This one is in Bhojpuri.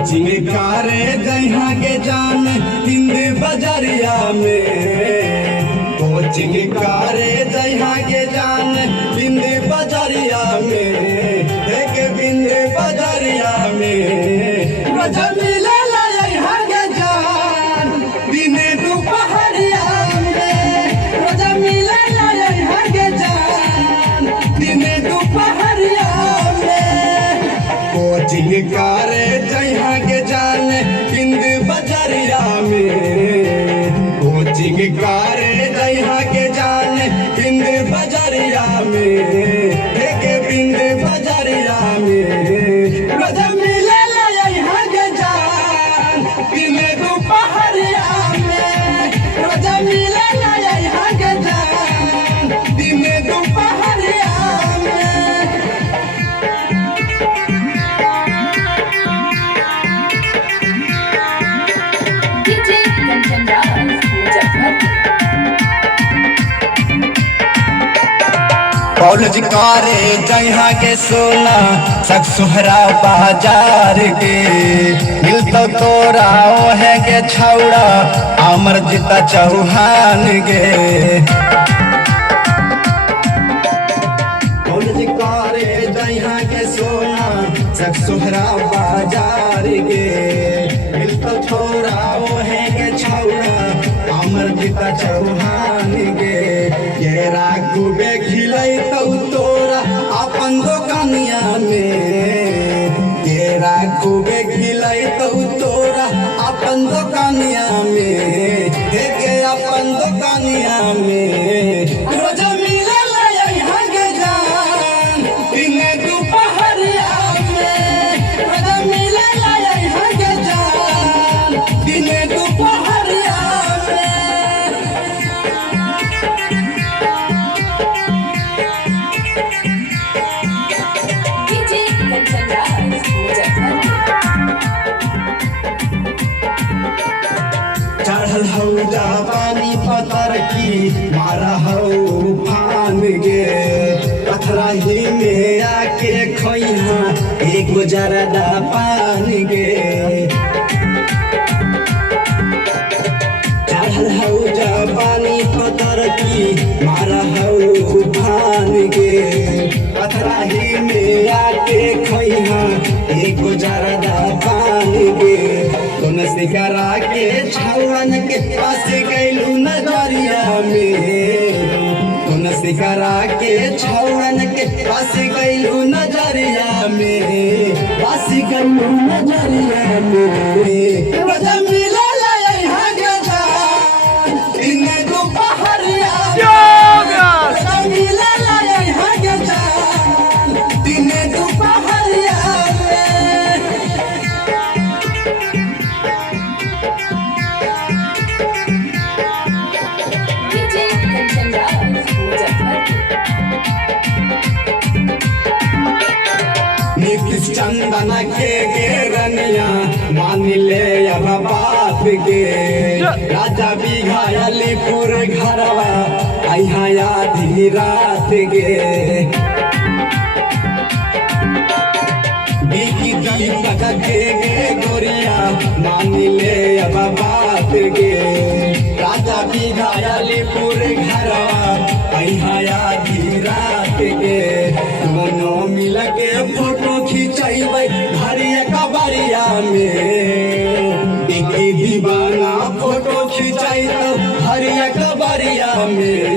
कोचिंग कारे जहाँ के जान हिंद बजरिया में, कोचिंग कारे जहाँ के जान हिंद बजरिया में, एक बिंद बजरिया में गजब मिले यहाँ के जान दिन दोपहरिया में, गजब मिले यहाँ के जान दिन दोपहरिया में। कोचिंग कारे जहाँ के जान हिंद बजरिया में, कोचिंग कारे जहाँ के जान हिंद बजरिया में, एक बिंद बजरिया में गजब मिले यहाँ के जान दिन दोपहरिया में, गजब मिले यहाँ के जान दिन दोपहरिया में। DJ Kanchan Raj, Muzaffarpur। College कारे जहाँ के सोना सक सुहरा बाजार के, मिलता तोरा है के छौड़ा अमरजीता चौहान गे। कॉलेज कारे जहाँ के सोना सक सुहरा बाजार के, मिलता तोरा है के छौड़ा अमरजीता चौहान गे। ये राखू बे खिलाई तोरा अपन दुकानिया में, ये राखू बे खिलाई तोरा अपन दुकानिया में, देखे अपन दुकानिया में रोज मिले यहाँ के जान दिन दोपहरिया में, रोज मिले यहाँ के जान दिन दोपहरिया में। DJ Kanchan Raj, Muzaffarpur। चढ़ल हौ जवानी पतर की मारा हौ फान गे, पथराही में आके खैहा एक जरदा पान गे। चढ़ल हौ जवानी पतर की मारा हौ फान गे, पथराही में आके खैहा एक जरदा पान गे। कौन सिकरा के छौड़न के पास गैलू नजरिया में, कौन सिकरा के छौड़न के पास गैलू नजरिया में, पास गैलू नजरिया में गजब मिले यहाँ के जान दिन दोपहरिया में, गजब मिले यहाँ के जान दिन दोपहरिया में। DJ Kanchan Raj, Muzaffarpur। Nitish चंदन के गेरनिया मान ले अब बात गे, राजा बीघा अलीपुर घरवा अहा आधी रात गे। बिकी दीपक के गोरिया मान ले अब बात गे, राजा बीघा अलीपुर घरवा अहा आधी रात गे। दोनों मिल के फोटो खिंचैबै हरिया कबरिया में, बिकी दीवाना फोटो खिंचाई हरिया कबरिया में।